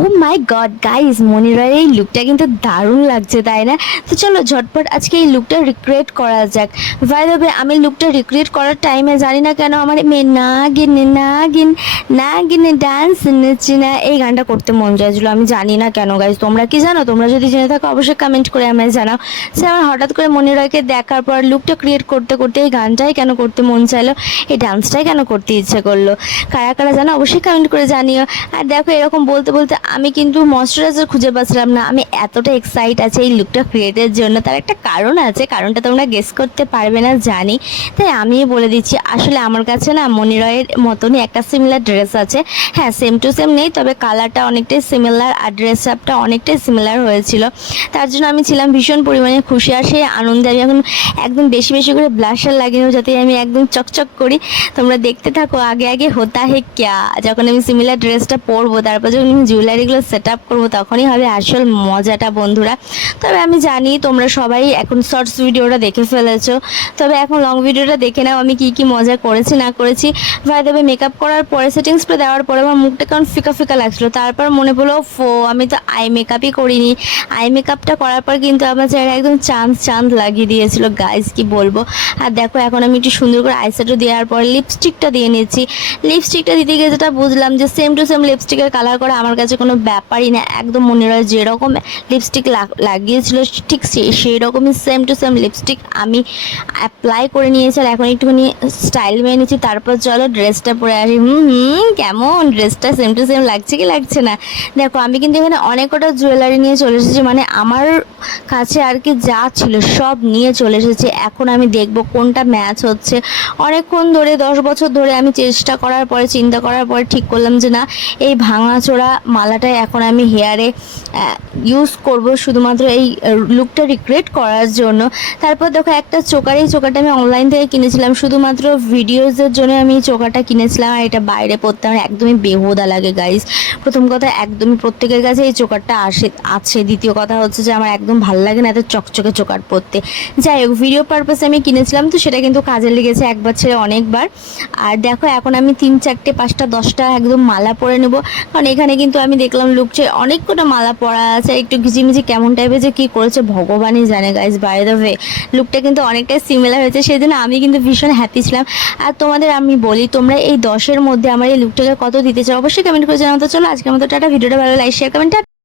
ও মাই god guys মনিরার এই লুকটা কিন্তু দারুণ লাগছে, তাই না? তো চলো, ঝটপট আজকে এই লুকটা রিক্রিয়েট করা যাক। ভাই দেবে আমি লুকটা রিক্রিয়েট করার টাইমে জানি না কেন আমার মেয়ে না গিনে না গিন না গিনে ডান্স নেচি না এই গানটা করতে মন চাইছিল, আমি জানি না কেন গাইজ তোমরা কি জানো? তোমরা যদি জেনে থাকো, অবশ্যই কমেন্ট করে আমায় জানাও। সে আমার হঠাৎ করে মনিরয়কে দেখার পর লুকটা ক্রিয়েট করতে করতে এই গানটাই কেন করতে মন চাইলো? এই ডান্সটাই কেন করতে ইচ্ছে করল? কারা কারা জানো? অবশ্যই কমেন্ট করে জানিও। আর দেখো, এরকম বলতে বলতে আমি কিন্তু ময়শ্চারাইজার খুঁজে পাচ্ছিলাম না। আমি এতটা এক্সাইট আছে এই লুকটা ক্রিয়েটের জন্য। তার একটা কারণ আছে, কারণটা তোমরা গেস করতে পারবে না, জানি। তাই আমি বলে দিচ্ছি, আসলে আমার কাছে না মনিরয়ের মতনই একটা সিমিলার ড্রেস আছে। হ্যাঁ সেম টু সেম নেই, তবে কালারটা অনেকটাই সিমিলার আর ড্রেস আপটা অনেকটাই সিমিলার হয়েছিল। তার জন্য আমি ছিলাম ভীষণ পরিমাণে খুশি আর সেই আনন্দে আমি এখন একদম বেশি বেশি করে ব্লাশার লাগিয়ে যাতে আমি একদম চকচক করি। তোমরা দেখতে থাকো, আগে আগে হোতা হে ক্যা যখন আমি সিমিলার ড্রেসটা পরবো, তারপর যখন আমি জুয়েলারিগুলো সেট আপ করব তখনই হবে আসল মজাটা, বন্ধুরা। তবে আমি জানি তোমরা সবাই এখন শর্টস ভিডিওটা দেখে ফেলেছো। তবে এখন লং ভিডিওটা দেখে নাও, আমি কি কি মজা করেছি, না করেছি। ভাই দেবে মেকআপ করার পরে সেটিংসটা দেওয়ার পরে আমার মুখটা কেমন ফিকা ফিকা লাগছিল। তারপর মনে পড়ল, ফো, আমি তো আই মেকআপই করিনি। আই মেকআপটা করার পর কিন্তু আমার চেহারা একদম চাঁদ চাঁদ লাগিয়ে দিয়েছিল। গাইজ কি বলব? আর দেখো, এখন আমি একটু সুন্দর করে আইশ্যাডো দেওয়ার পর লিপস্টিকটা দিয়ে নিয়েছি লিপস্টিকটা দিতে গিয়ে যেটা বুঝলাম যে সেম টু সেম লিপস্টিকের কালার করে আমার কাছে ব্যাপারই না, একদম মনে হয় যেরকম লিপস্টিক লাগিয়েছিল ঠিক সেই সেই রকমই সেম টু সেম লিপস্টিক আমি অ্যাপ্লাই করে নিয়েছি আর এখন একটুখানি স্টাইল মেয়ে নিয়েছি তারপর চলো ড্রেসটা পরে আসি। হুম হুম, কেমন? ড্রেসটা সেম টু সেম লাগছে কি লাগছে না? দেখো, আমি কিন্তু এখানে অনেক কটা জুয়েলারি নিয়ে চলে এসেছি মানে আমার কাছে আর কি যা ছিল সব নিয়ে চলে এসেছি। এখন আমি দেখব কোনটা ম্যাচ হচ্ছে। অনেকক্ষণ ধরে, দশ বছর ধরে আমি চেষ্টা করার পরে, চিন্তা করার পরে ঠিক করলাম যে না, এই ভাঙাচোরা মালাটাই এখন আমি হেয়ারে ইউজ করব শুধুমাত্র এই লুকটা রিক্রিয়েট করার জন্য। তারপর দেখো একটা চোকার, এই চোকাটা আমি অনলাইন থেকে কিনেছিলাম। শুধুমাত্র ভিডিওসের জন্য আমি এই চোকাটা কিনেছিলাম আর এটা বাইরে পড়তে আমার একদমই বেহুদা লাগে গাইস প্রথম কথা, একদমই প্রত্যেকের কাছে এই চোকারটা আসে, আছে। দ্বিতীয় কথা হচ্ছে যে আমার একদম ভালো লাগে না এত চকচকে চোকার পরতে। যাই হোক ভিডিও পারপাসে আমি কিনেছিলাম তো সেটা কিন্তু কাজে লেগেছে একবার ছেড়ে অনেকবার। আর দেখো, এখন আমি তিন চারটে, পাঁচটা, দশটা একদম মালা পরে নেব। কারণ এখানে কিন্তু আমি দেখলাম লুকছে অনেক কটা মালা পরা আছে, একটু ঘিচিমিচি কেমন টাইপের যে কি করেছে ভগবানই জানে গাইজ বাই দ্য ওয়ে লুকটা কিন্তু অনেকটাই সিমিলার হয়েছে। সেই জন্য আমি কিন্তু ভীষণ হ্যাপি ছিলাম। আর তোমাদের আমি বলি, তোমরা এই দশের মধ্যে আমার এই লুকটাকে কত দিতে চাও, অবশ্যই কমেন্ট করে জানাতে চলো আজকে মতো টাটা, ভিডিওটা ভালো লাইক শেয়ার কমেন্ট